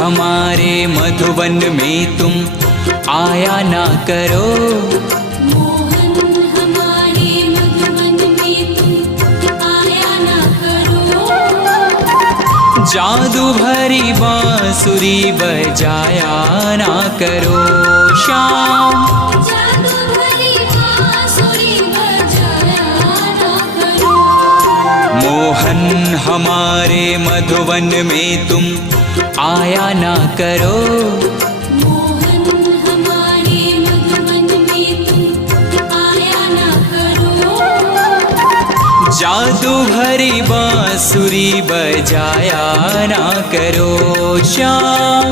हमारे मधुवन में तुम आया ना करो। मोहन हमारे मधुवन में तुम आया ना करो। जादू भरी बांसुरी बजाया ना करो श्याम। जादू भरी बांसुरी बजाया ना करो। मोहन हमारे मधुवन में तुम आया ना करो। मोहन हमारे मधुवन में तुम आया ना करो। जादू भरी बांसुरी बजाया ना करो श्याम।